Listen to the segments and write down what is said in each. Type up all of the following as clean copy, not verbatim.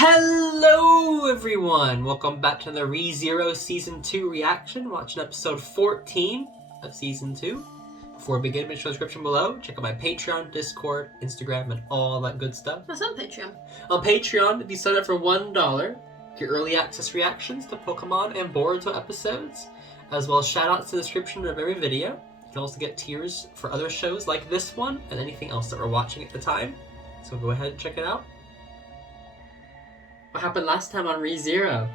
Hello everyone! Welcome back to the ReZero Season 2 reaction. Watching episode 14 of Season 2. Before we begin, make sure the description below. Check out my Patreon, Discord, Instagram, and all that good stuff. What's on Patreon? On Patreon, if you sign up for $1, get early access reactions to Pokemon and Boruto episodes, as well as shoutouts to the description of every video. You can also get tiers for other shows like this one and anything else that we're watching at the time. So go ahead and check it out. What happened last time on ReZero?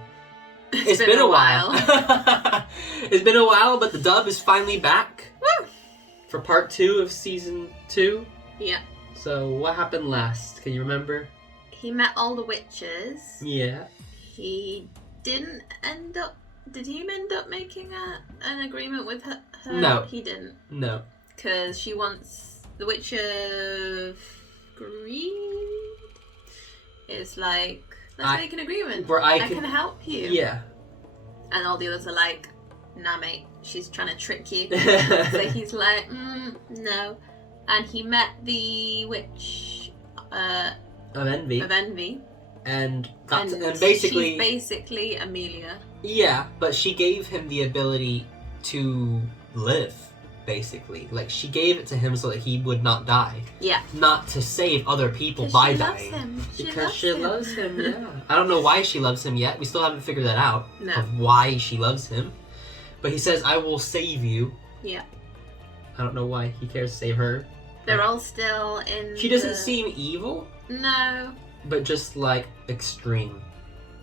It's been a while. It's been a while, but the dub is finally back. Woo! For part 2 of season 2. Yeah. So what happened last? Can you remember? He met all the witches. Yeah. He didn't end up... Did he end up making an agreement with her? No. He didn't. No. Because she wants... The Witch of Greed is like... Let's make an agreement. Where I can help you. Yeah. And all the others are like, nah mate, she's trying to trick you. So he's like, no. And he met the witch of Envy. And basically... She's basically Emilia. Yeah, but she gave him the ability to live, basically. Like, she gave it to him so that he would not die. Yeah. Not to save other people by dying. Because she loves him, yeah. I don't know why she loves him yet. We still haven't figured that out. No. Of why she loves him. But he says, I will save you. Yeah. I don't know why he cares to save her. They're all still in She doesn't seem evil. No. But just, like, extreme.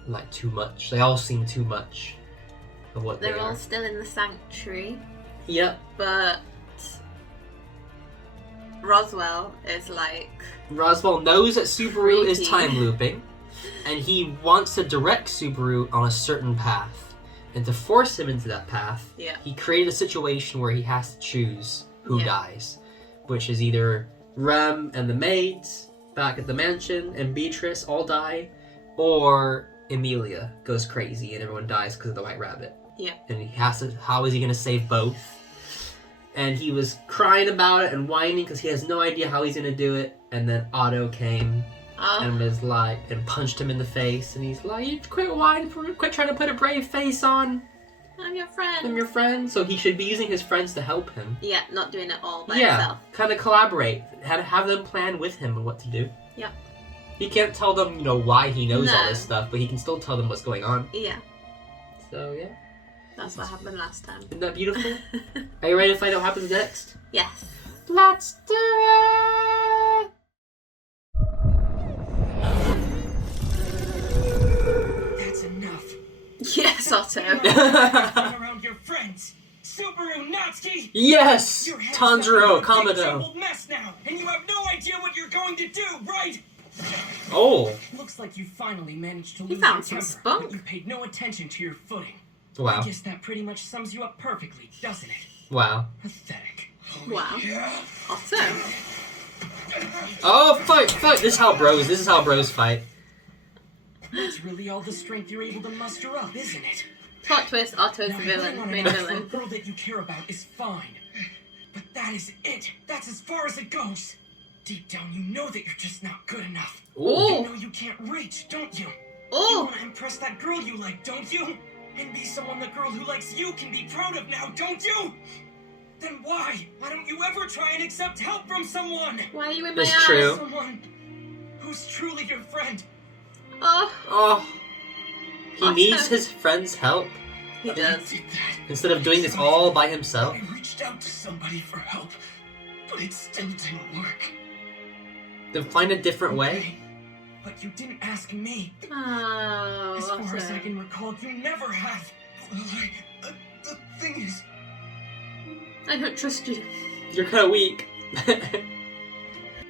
Like, too much. They all seem too much of what They're they all are. still in the sanctuary. Yep. But... Roswaal is like... Roswaal knows that Subaru is creepy. time looping. And he wants to direct Subaru on a certain path. And to force him into that path, he created a situation where he has to choose who dies. Which is either Rem and the maids back at the mansion and Beatrice all die, or Emilia goes crazy and everyone dies because of the White Rabbit. Yeah. And he has to, how is he going to save both? And he was crying about it and whining because he has no idea how he's going to do it. And then Otto came and was like, and punched him in the face. And he's like, you quit whining, quit trying to put a brave face on. I'm your friend. I'm your friend. So he should be using his friends to help him. Yeah, not doing it all by himself. Kind of collaborate. Have them plan with him and what to do. Yeah. He can't tell them, you know, why he knows all this stuff, but he can still tell them what's going on. Yeah. So, yeah. That's what happened last time. Isn't that beautiful? Are you ready to find out what happens next? Yes. Let's do it! That's enough. Yes, Otto. Around your friends. Subaru Natsuki! Yes! Your head's Tanjiro, stuck in a big Kamado. jumbled mess now, and you have no idea what you're going to do, right? Oh. Looks like you finally managed to He lose found your some temper, spunk. but you paid no attention to your footing. Wow. I guess that pretty much sums you up perfectly, doesn't it? Wow. Pathetic. Wow. Yeah. Otto. Oh, fight! This is how bros fight. That's really all the strength you're able to muster up, isn't it? Plot twist, Otto's the Now, villain, main a villain. girl that you care about is fine. But that is it. That's as far as it goes. Deep down, you know that you're just not good enough. Ooh. You know you can't reach, don't you? You Oh! want to impress that girl you like, don't you? And be someone the girl who likes you can be proud of now, don't you? Then why? Why don't you ever try and accept help from someone? Why are you in my That's eyes? true. Someone who's truly your friend. Oh, Oh. He Otto. needs his friend's help he I does. did that. instead of doing this all by himself. I reached out to somebody for help, but it still didn't work. Then find a different way. Okay, but you didn't ask me. Oh, As far as I Otto. can recall, you never have. Well, the thing is, I don't trust you. You're kind of weak.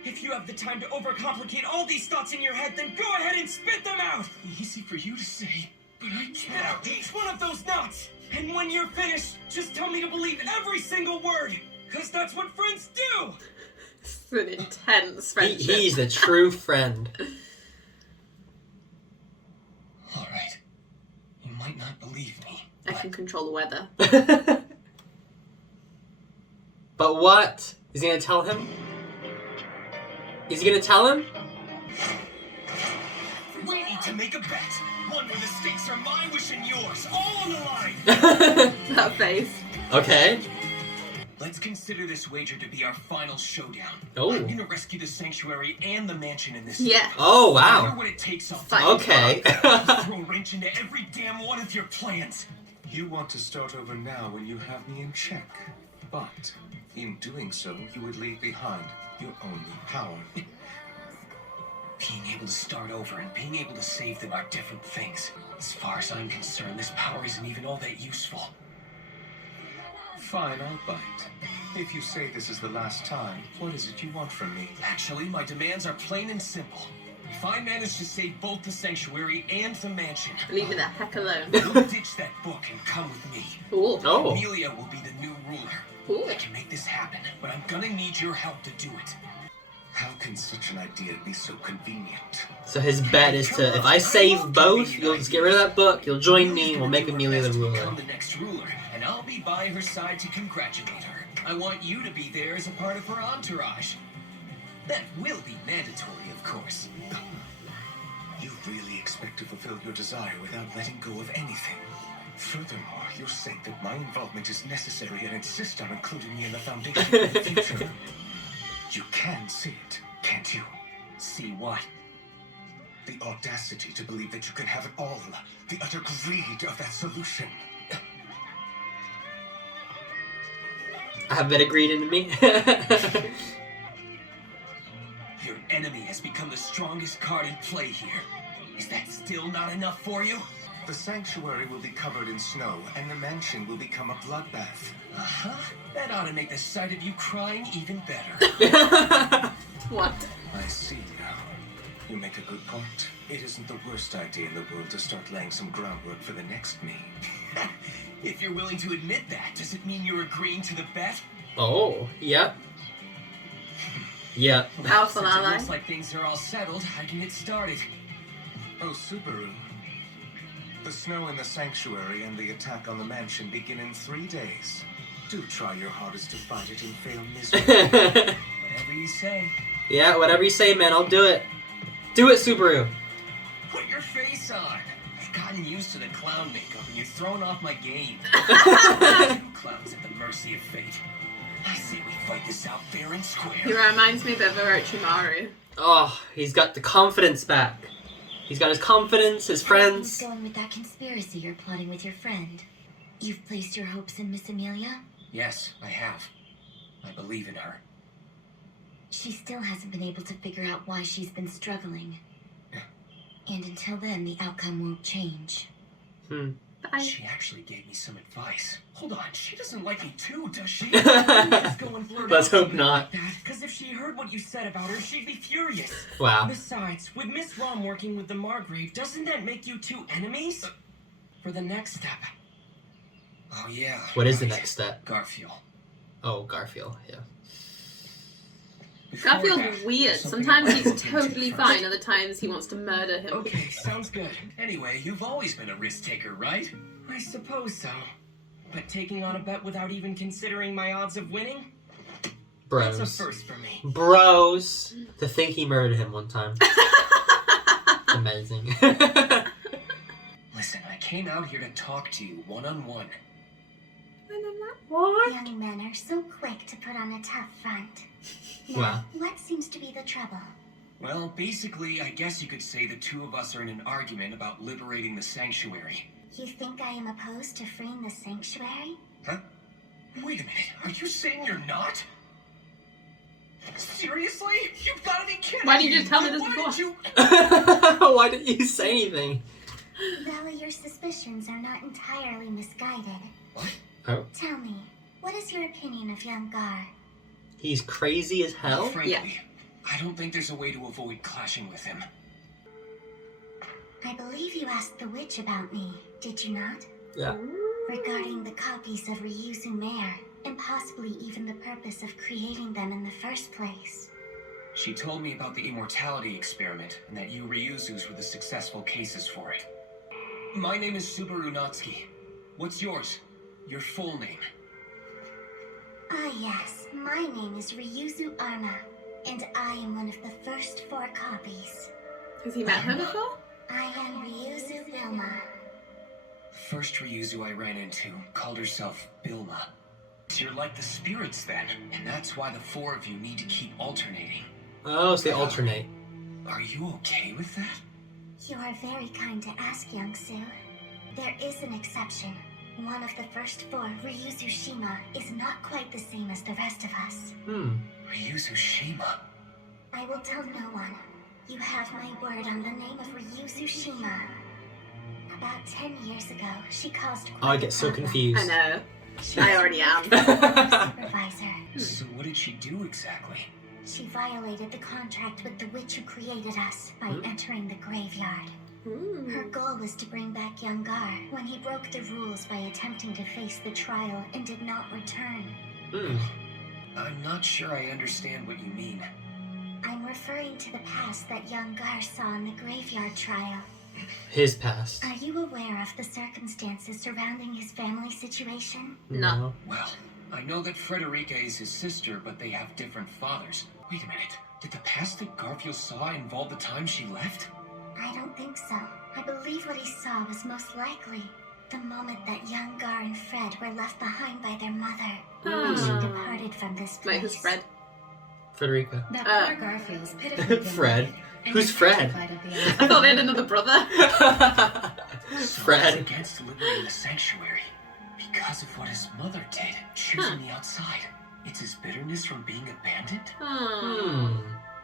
if you have the time to overcomplicate all these thoughts in your head, then go ahead and spit them out! Easy for you to say, but I can't. Spit out each one of those knots! And when you're finished, just tell me to believe every single word! Because that's what friends do! It's an intense friendship. He's a true friend. Alright. You might not believe me. I can control the weather. But what? Is he gonna tell him? Is he gonna tell him? We need to make a bet. One where the stakes are my wish and yours, all on the line. That face. Okay. Let's consider this wager to be our final showdown. Oh. I'm gonna rescue the sanctuary and the mansion in this. Yeah. Oh, No wow. matter what it takes, I'll Fight. Okay. throw a wrench into every damn one of your plans. You want to start over now when you have me in check. But in doing so, you would leave behind your only power. Being able to start over and being able to save them are different things. As far as I'm concerned, this power isn't even all that useful. Fine, I'll bite. If you say this is the last time, what is it you want from me? Actually, my demands are plain and simple. If I manage to save both the sanctuary and the mansion, Leave me the heck alone. you'll ditch that book and come with me. Ooh. Oh. Emilia will be the new ruler. Ooh. I can make this happen, but I'm gonna need your help to do it. How can such an idea be so convenient? So his bet is to, if I save both, you'll just get rid of that book, you'll join me, and we'll make Emilia the ruler. Become the next ruler, and I'll be by her side to congratulate her. I want you to be there as a part of her entourage. That will be mandatory, of course. You really expect to fulfill your desire without letting go of anything. Furthermore, you say that my involvement is necessary and insist on including me in the foundation of the future. You can see it, can't you? See what? The audacity to believe that you can have it all. The utter greed of that solution. I have a bit of greed in me. Your enemy has become the strongest card in play here. Is that still not enough for you? The sanctuary will be covered in snow, and the mansion will become a bloodbath. Uh-huh. That ought to make the sight of you crying even better. What? I see now. You make a good point. It isn't the worst idea in the world to start laying some groundwork for the next me. If you're willing to admit that, does it mean you're agreeing to the bet? Oh, yep. Yep. Powerful Since it ally. looks like things are all settled, I can get started. Oh, Subaru. The snow in the sanctuary and the attack on the mansion begin in 3 days. Do try your hardest to fight it and fail miserably. Whatever you say. Yeah, whatever you say, man, I'll do it. Do it, Subaru. Put your face on. I've gotten used to the clown makeup and you've thrown off my game. Two clowns at the mercy of fate. I say we fight this out fair and square. He reminds me a bit of Orochimaru. Oh, he's got the confidence back. He's got his confidence, his friends. How's going with that conspiracy you're plotting with your friend? You've placed your hopes in Miss Emilia? Yes, I have. I believe in her. She still hasn't been able to figure out why she's been struggling. And until then, the outcome won't change. She actually gave me some advice. Hold on, she doesn't like me too, does she? Just go and flirt Let's out hope something not. like that, because if she heard what you said about her, she'd be furious. Wow. Besides, with Miss Rom working with the Margrave, doesn't that make you two enemies? For the next step. Oh yeah. What is the right. next step? Garfield. Oh, Garfield, yeah. Before Garfield's that, weird. something Sometimes I'll he's look into totally first. fine, other times he wants to murder him. Okay, sounds good. Anyway, you've always been a risk taker, right? I suppose so. But taking on a bet without even considering my odds of winning? That's a Bros. first for me. Bros. To think he murdered him one time. Amazing. Listen, I came out here to talk to you one-on-one. What? Young men are so quick to put on a tough front. Now, Wow. what seems to be the trouble? Well, basically, I guess you could say the two of us are in an argument about liberating the sanctuary. You think I am opposed to freeing the sanctuary? Huh? Wait a minute, are you saying you're not? Seriously? You've got to be kidding Why didn't you me. tell me this Why before? did you... Why didn't you say anything? Bella, your suspicions are not entirely misguided. What? Oh. Tell me, what is your opinion of young Gar? He's crazy as hell? Frankly, I don't think there's a way to avoid clashing with him. I believe you asked the witch about me, did you not? Yeah. Regarding the copies of Ryuzu Mare, and possibly even the purpose of creating them in the first place. She told me about the immortality experiment, and that you Ryuzus were the successful cases for it. My name is Subaru Natsuki. What's yours? Your full name. Ah yes, my name is Ryuzu Arma, and I am one of the first 4 copies. Has he met her before? I am Ryuzu Bilma. First Ryuzu I ran into called herself Bilma. So you're like the spirits then, and that's why the four of you need to keep alternating. Oh, so they alternate. Are you okay with that? You are very kind to ask, young Sue. There is an exception. One of the first four, Ryuzu Shima, is not quite the same as the rest of us. Ryuzu Shima? I will tell no one. You have my word on the name of Ryuzu Shima. About 10 years ago, she caused Oh, I get so confused. I know. I already am. Supervisor. So what did she do exactly? She violated the contract with the witch who created us by entering the graveyard. Her goal was to bring back young Gar when he broke the rules by attempting to face the trial and did not return. I'm not sure I understand what you mean. I'm referring to the past that young Gar saw in the graveyard trial. His past. Are you aware of the circumstances surrounding his family situation? No. Well, I know that Frederica is his sister, but they have different fathers. Wait a minute. Did the past that Garfield saw involve the time she left? I don't think so. I believe what he saw was most likely the moment that young Gar and Fred were left behind by their mother. When she departed from this place. Wait, who's Fred? Frederica. That poor Garfield's pitifully Fred. Who's Fred? I thought they had another brother. Fred. Against liberating the sanctuary. Because of what his mother did, choosing the outside. It's his bitterness from being abandoned?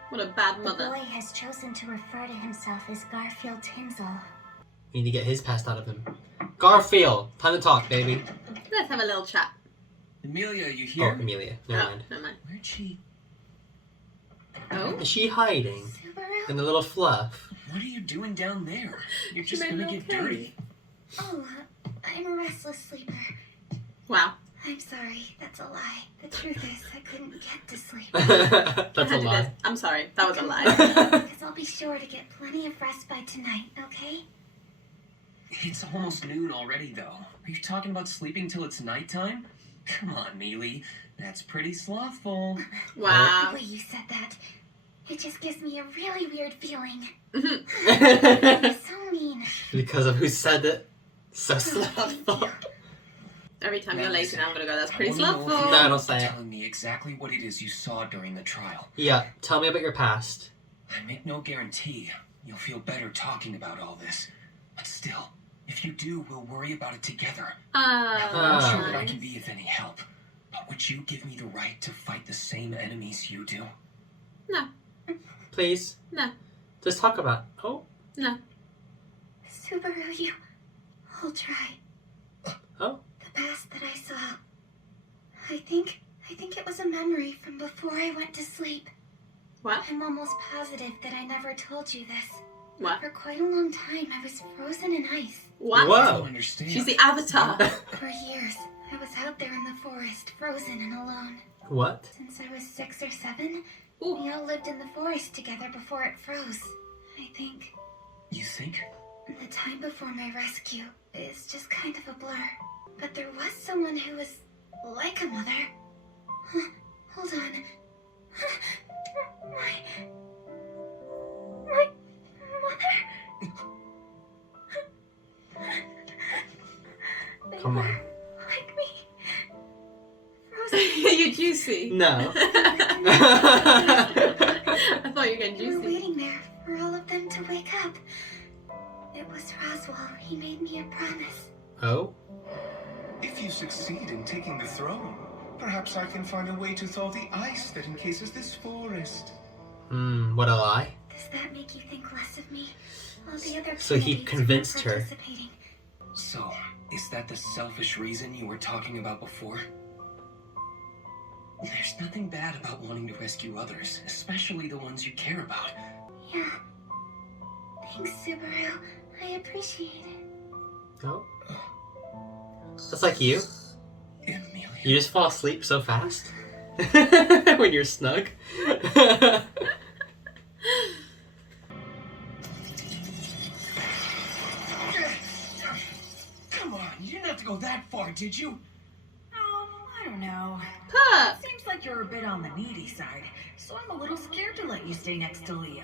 What a bad The mother. boy has chosen to refer to himself as Garfield Tinsel. We need to get his past out of him. Garfield, time to talk, baby. Let's have a little chat. Emilia, you Oh, here? Emilia. Never mind. Never mind. Where'd she... Oh? Is she hiding Subaru? in the little fluff? What are you doing down there? You're She just made gonna it get okay. dirty. Oh, I'm a restless sleeper. Wow. I'm sorry, that's a lie. The truth is, I couldn't get to sleep. That's a lie. I'm sorry, that was a lie. Because I'll be sure to get plenty of rest by tonight, okay? It's almost noon already, though. Are you talking about sleeping till it's nighttime? Come on, Mealy. That's pretty slothful. Wow. The way you said that, it just gives me a really weird feeling. Because You're so mean. of who said it. So Thank slothful. you. Every time you're lazy, now I'm gonna go, that's I pretty wanna know if slothful. No, you're don't say it. telling me exactly what it is you saw during the trial. Yeah, tell me about your past. I make no guarantee you'll feel better talking about all this. But still, if you do, we'll worry about it together. I'm not sure that I can be of any help. But would you give me the right to fight the same enemies you do? No. Please. No. Just talk about. Oh. No. Subaru, I'll try. Oh. The past that I saw. I think it was a memory from before I went to sleep. What? I'm almost positive that I never told you this. What? For quite a long time, I was frozen in ice. What? I Whoa. don't understand. She's the Avatar. For years, I was out there in the forest, frozen and alone. What? Since I was 6 or 7, Ooh. we all lived in the forest together before it froze. I think You think? the time before my rescue is just kind of a blur. But there was someone who was like a mother. Hold on. My mother. They Come were on. like me. Frozen. You're juicy. No. I thought you were getting We were juicy. waiting there for all of them to wake up. It was Roswaal. He made me a promise. Oh? If you succeed in taking the throne, perhaps I can find a way to thaw the ice that encases this forest. What a lie. Does that make you think less of me? All the other So he candidates convinced were her. participating. So, is that the selfish reason you were talking about before? There's nothing bad about wanting to rescue others, especially the ones you care about. Yeah. Thanks, Subaru. I appreciate it. Oh. That's like you. Emilia. You just fall asleep so fast. When you're snug. Come on, you didn't have to go that far, did you? I don't know. Pup. Seems like you're a bit on the needy side, so I'm a little scared to let you stay next to Leah.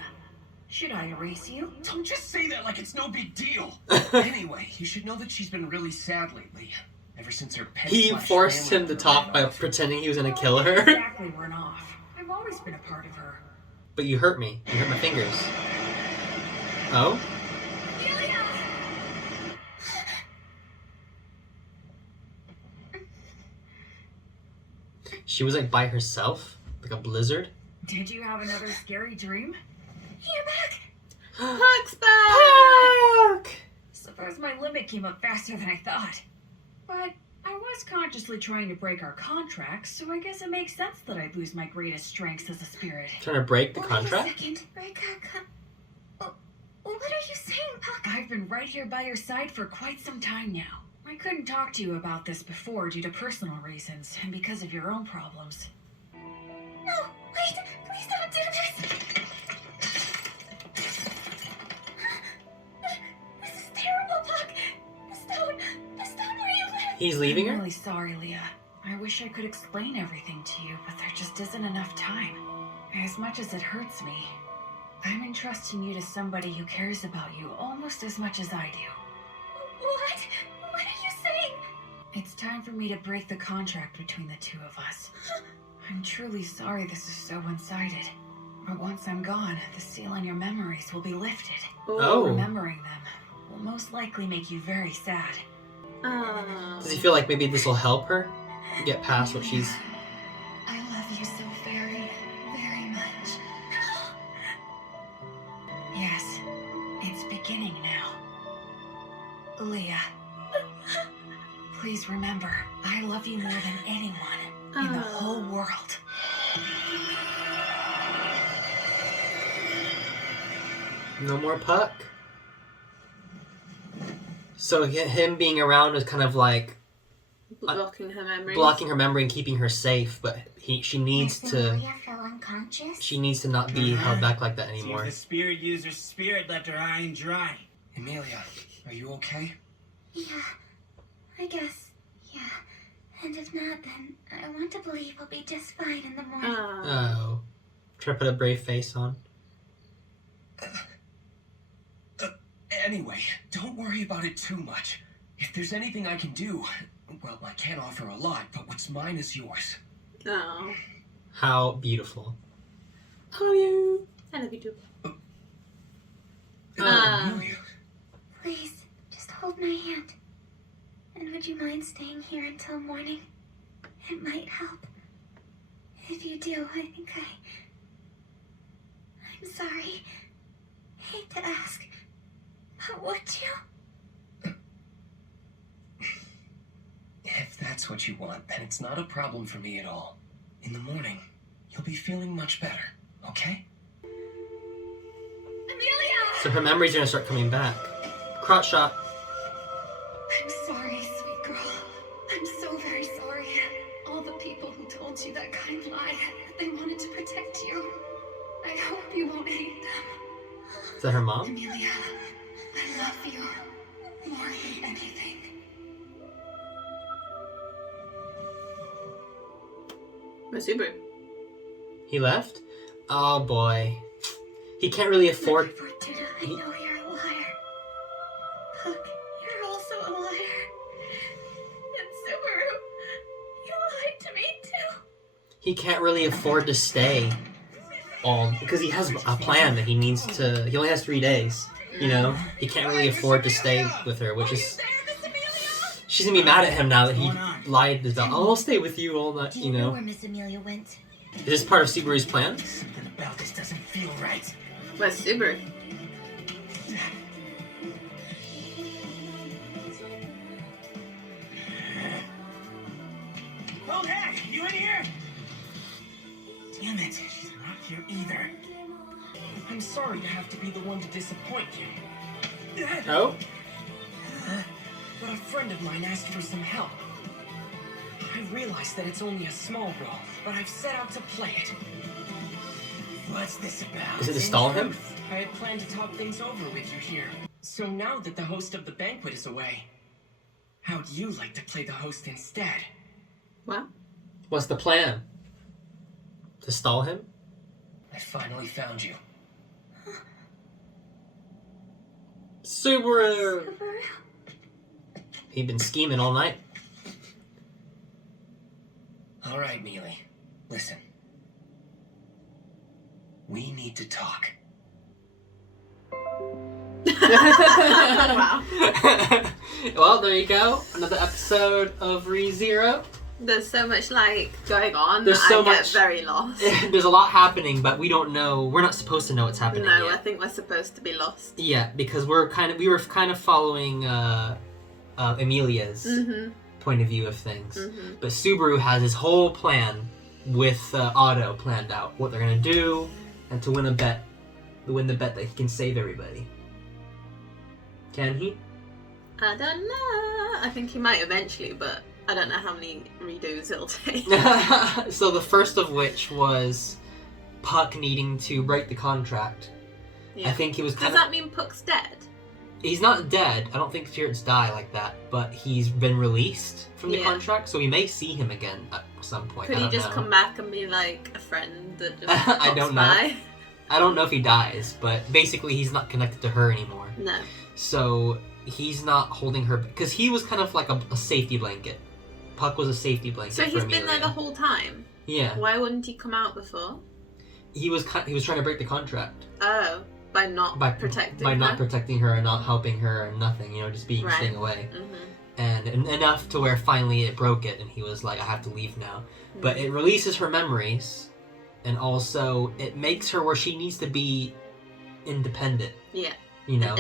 Should I erase you? Don't just say that like it's no big deal. Anyway, you should know that she's been really sad lately. Ever since her pet He forced him to talk by pretending he was gonna kill her. Exactly run off. I've always been a part of her. But you hurt me. You hurt my fingers. Oh? Emilia! She was like by herself? Like a blizzard? Did you have another scary dream? You're back! Puck's back! Puck! Suppose my limit came up faster than I thought. But I was consciously trying to break our contract, so I guess it makes sense that I'd lose my greatest strengths as a spirit. Trying to break the Wait contract? a second. Break our what are you saying, Puck? I've been right here by your side for quite some time now. I couldn't talk to you about this before due to personal reasons, and because of your own problems. No, wait! Please don't do this! This is terrible, Puck! The stone where you live! He's leaving I'm her? really sorry, Leah. I wish I could explain everything to you, but there just isn't enough time. As much as it hurts me, I'm entrusting you to somebody who cares about you almost as much as I do. What? What are you saying? It's time for me to break the contract between the two of us. I'm truly sorry this is so one-sided. But once I'm gone, the seal on your memories will be lifted. Oh. Remembering them will most likely make you very sad. Does he feel like maybe this will help her get past what she's... I love you so very, very much. Yes, it's beginning now. Leah, please remember, I love you more than anyone in the whole world. No more Puck? So him being around is kind of like Blocking her memory. blocking her memory and keeping her safe, but she needs Miss to Emilia fell unconscious? she needs to not be held back like that anymore. Seems the spirit user's spirit left her high and dry. Emilia, are you okay? Yeah, I guess. Yeah. And if not, then I want to believe I'll be just fine in the morning. Oh. Try to put a brave face on. Anyway, don't worry about it too much. If there's anything I can do, well, I can't offer a lot, but what's mine is yours. Oh. How beautiful. I love you. I love you too. Emilia. Please, just hold my hand. And would you mind staying here until morning? It might help. If you do, I think I'm sorry. Hate to ask, but would you? If that's what you want, then it's not a problem for me at all. In the morning, you'll be feeling much better, okay? Emilia! So her memories are gonna start coming back. Crotch shot. I'm sorry, sweet girl. I'm so very sorry. All the people who told you that kind lie, they wanted to protect you. I hope you won't hate them. Is that her mom? Emilia, I love you more than anything. Where's Subaru? He left? Oh boy. He can't really afford... Fortuna, I know you're a liar. Puck, you're also a liar. And Subaru, you lied to me too. He can't really afford to stay all... Because he has a plan that he needs to... He only has 3 days. You know? He can't really afford to stay with her, which is... She's gonna be mad at him now that he lied about, oh, I'll stay with you all night, Do you know? where Miss Emilia went? Is this part of Subaru's plan? Something about this doesn't feel right. Where's Subaru? Oh, hey! You in here? Damn it, she's not here either. I'm sorry to have to be the one to disappoint you. Oh? But a friend of mine asked for some help. I realize that it's only a small role, but I've set out to play it. What's this about? Is it to stall him? In truth, I had planned to talk things over with you here. So now that the host of the banquet is away, how'd you like to play the host instead? What? What's the plan? To stall him? I finally found you. Subaru! He'd been scheming all night. All right, Emilia. Listen. We need to talk. Wow. Well, there you go. Another episode of ReZero. There's so much going on. There's so I get much. very lost. There's a lot happening, but we don't know. We're not supposed to know what's happening No, yet. I think we're supposed to be lost. Yeah, because we were kind of following Emilia's point of view of things. But Subaru has his whole plan with Otto planned out. What they're gonna do, and to win the bet that he can save everybody. Can he? I don't know. I think he might eventually, but I don't know how many redos it'll take. So the first of which was Puck needing to break the contract. Yeah. I think he was Does that mean Puck's dead? He's not dead. I don't think spirits die like that, but he's been released from the contract, so we may see him again at some point. Could he just come back and be like a friend that just I don't know. by? I don't know if he dies, but basically he's not connected to her anymore. No. So he's not holding her, because he was kind of like a safety blanket. Puck was a safety blanket. So for he's Emilia. been there the whole time? Yeah. Why wouldn't he come out before? He was trying to break the contract. Oh, by not protecting her? Not protecting her and not helping her and nothing, just staying away. And enough to where finally it broke it and he was like, I have to leave now. But it releases her memories, and also it makes her where she needs to be independent. Yeah.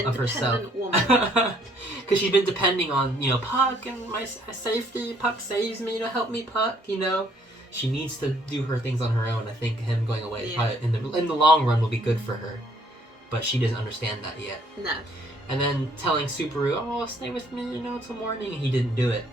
Of herself. Because she's been depending on, Puck and my safety. Puck saves me, help me, Puck, She needs to do her things on her own. I think him going away in the long run will be good for her. But she doesn't understand that yet. No. And then telling Subaru, oh, stay with me, till morning. He didn't do it.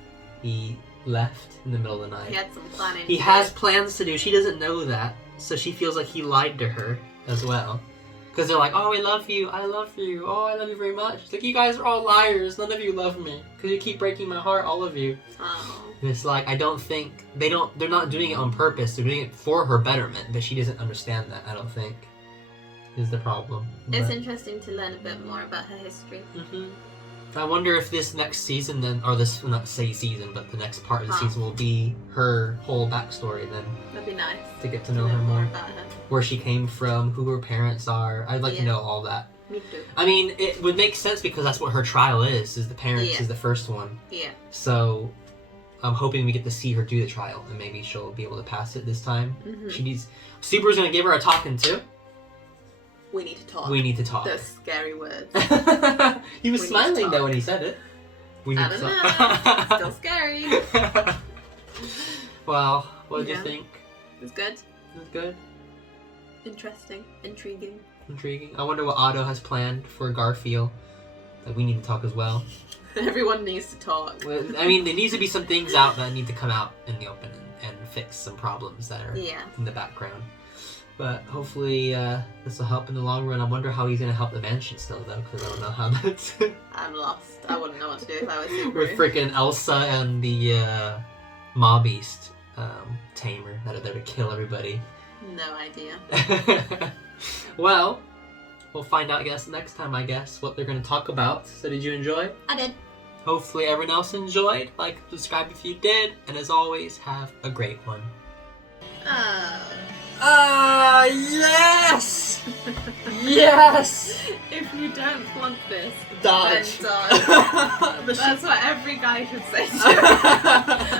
He left in the middle of the night. He had some planning. He has plans to do. She doesn't know that. So she feels like he lied to her as well. Because they're like, oh, I love you. I love you. Oh, I love you very much. It's like, you guys are all liars. None of you love me. Because you keep breaking my heart, all of you. Oh. And it's like, I don't think... They're not doing it on purpose. They're doing it for her betterment. But she doesn't understand that, I don't think. Is the problem. It's interesting to learn a bit more about her history. I wonder if this next season then, or this, not say season, but the next part of the season will be her whole backstory then. That'd be nice. To get to know her more. About her. Where she came from, who her parents are. I'd like to know all that. Me too. I mean, it would make sense because that's what her trial is the parents is the first one. Yeah. So, I'm hoping we get to see her do the trial, and maybe she'll be able to pass it this time. Subaru's gonna give her a talking to. We need to talk. We need to talk. Those scary words. He was smiling though when he said it. We need I don't know. Still scary. Well, what did you think? It was good. It was good. Interesting. Intriguing. I wonder what Otto has planned for Garfield. Like, we need to talk as well. Everyone needs to talk. I mean, there needs to be some things out that need to come out in the open and fix some problems that are in the background. But hopefully this will help in the long run. I wonder how he's going to help the mansion still, though, because I don't know how that's... I'm lost. I wouldn't know what to do if I was Subaru. With freaking Elsa and the Maw Beast tamer that are there to kill everybody. No idea. Well, we'll find out, next time, what they're going to talk about. So did you enjoy? I did. Hopefully everyone else enjoyed. Like, subscribe if you did. And as always, have a great one. Yes! Yes! If you don't flunk this, dodge. then dodge. That's what every guy should say to